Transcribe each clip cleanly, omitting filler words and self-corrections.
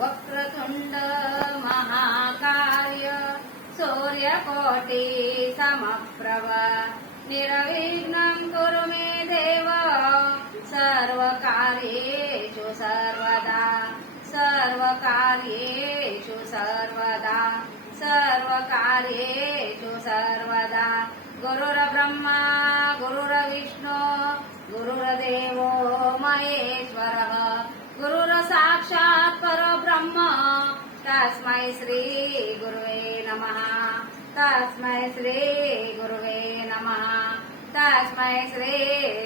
వక్రతుండ మహాకార్య సూర్యకోటి సమప్రభ నిర్విఘ్నం కురు మే దేవ సర్వకార్యేషు సర్వదా సర్వకార్యేషు సర్వదా సర్వకార్యేషు సర్వదా గురుర్బ్రహ్మ గురుర్విష్ణు గురుర్దేవో మహేశ్వరః గురుర్ సాక్షాత్ పరబ్రహ్మ తస్మై శ్రీ గురువే నమః తస్మై శ్రీ గురువే నమః తస్మై శ్రీ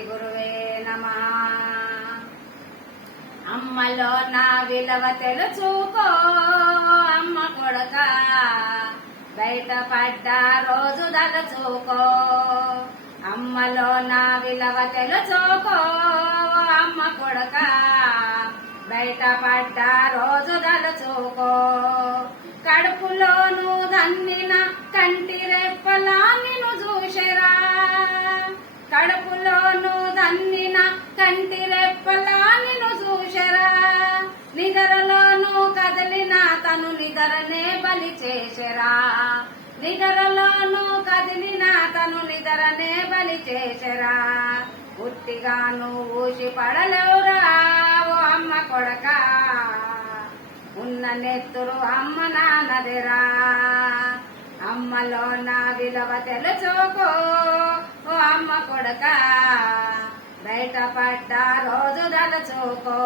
గురువే నమః. అమ్మలో నా విలువ తెలుసుకో అమ్మ కొడక బయటపడ్డ రోజు దలచూకో అమ్మలో నా విలువ తెలుసుకో అమ్మ కొడక బయటపడ్డ రోజు దలచూకో కడుపులోను దన్నిన కంటి రెప్పలా నిన్ను చూసెరా కడుపులోను దన్నిన కంటి రెప్పలా నిన్ను చూసెరా నిద్రలోను కదిలిన తను నిద్రనే బలి చేసెరా నిద్రలోను కదిలిన తను నిద్రనే బలి చేసెరా ఉట్టిగాను ఊసి పడలేవురా ఓ అమ్మ కొడక ఉన్న నెత్తురు అమ్మ నాన్నదిరా అమ్మలో నా విలువ తెలుసుకో ఓ అమ్మ కొడక బయటపడ్డ రోజు దలచూకో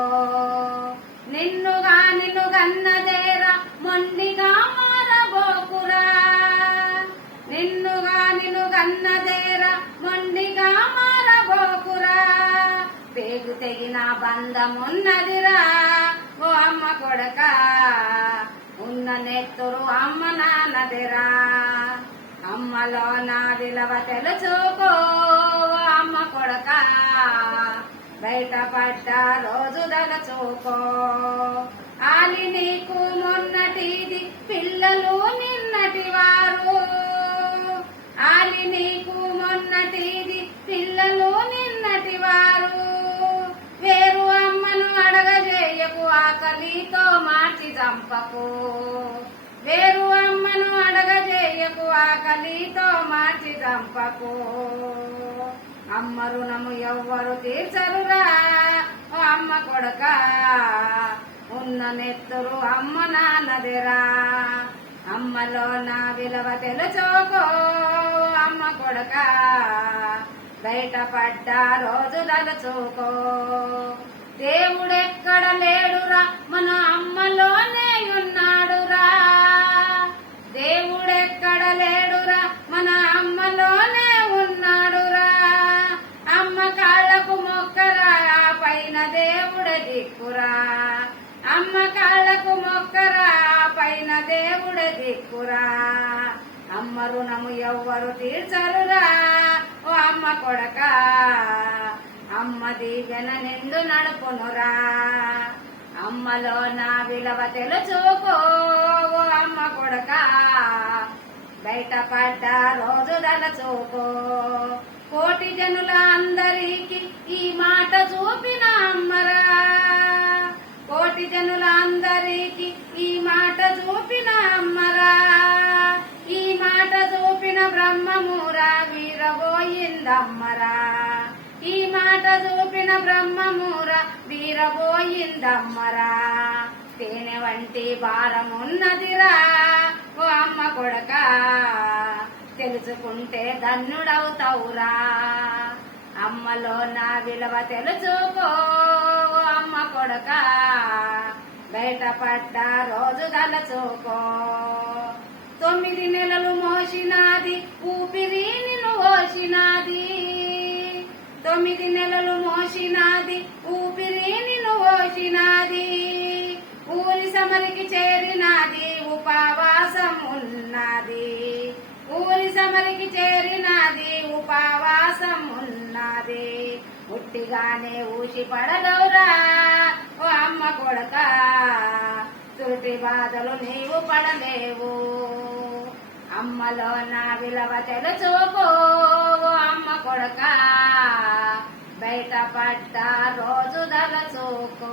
నిన్నుగా నిన్ను గన్నదేరా మొండిగా మారబోకురా నిన్నుగా నిన్ను గన్నదేరా మొండిగా మారబోకురా పేగు తెగిన బంధమున్నదిరా ఓ అమ్మ కొడక ఉన్న నెత్తురు అమ్మ నాన్నదిరా అమ్మలో నా విలువ తెలుసుకో అమ్మ కొడక బయటపడ్డ రోజు దలచూకో ఆలి నీకు మొన్నటిది పిల్లలు నిన్నటి వారు ఆలి నీకు మొన్నటిది పిల్లలు నిన్నటి వారు వేరు అమ్మను అడగజేయకు ఆకలితో మార్చి చంపకు వేరు అమ్మను అడగజేయకు ఆకలితో మార్చి చంపకు అమ్మ రుణము ఎవ్వరు తీర్చరురా ఓ అమ్మ కొడక ఉన్న నెత్తురు అమ్మ నాన్నదిరా అమ్మలో నా విలువ తెలుసుకో అమ్మ కొడక బయటపడ్డ రోజు దలచూకో దేవుడెక్కడ లేడురా మన అమ్మలోనే ఉన్నాడురా దేవుడెక్కడ లేడురా మన అమ్మలోనే ఉన్నాడురా అమ్మ కాళ్ళకు మొక్కరా పైన దేవుడే దిక్కురా అమ్మ కాళ్ళకు మొక్కరా పైన దేవుడే దిక్కురా అమ్మ రుణము ఎవ్వరు తీర్చరురా ఓ అమ్మ కొడక అమ్మ దీవెన నిండు నడుపునురా అమ్మలో నా విలువ తెలుసుకో ఓ అమ్మ కొడక బయటపడ్డ రోజు దలచూకో కోటి జనుల అందరికి ఈ మాట చూపిన అమ్మరా కోటి జనుల అందరికి ఈ మాట చూపిన అమ్మరా ఈ మాట చూపిన బ్రహ్మమురా వీరబోయిందమ్మరా ఈ మాట చూపిన బ్రహ్మమురా వీరబోయిందమ్మరా తేనె వంటి భారమున్నదిరా ఓ అమ్మ కొడక తెలుసుకుంటే ధన్యుడవుతావురా అమ్మలో నా విలువ తెలుసుకో ఓ అమ్మ కొడక బయటపడ్డ రోజు దలచూకో 9 నెలలు మోసినాది ఊపిరి నిన్ను ఓసినాది 9 నెలలు మోసినాది ఊపిరి నిన్ను ఓసినాది ఊరి సమరికి చేరినాది ఉపవాసం ఉన్నది ఊరి సమరికి చేరినాది ఉపవాసం ఉన్నది ఉట్టిగానే ఊసి పడదవురా ఓ అమ్మ కొడక తుటి బాధలు నీవు పడలేవు అమ్మలో నా విలువ తెలుసుకో ఓ అమ్మ కొడక బయటపడ్డ రోజు దలచూకో.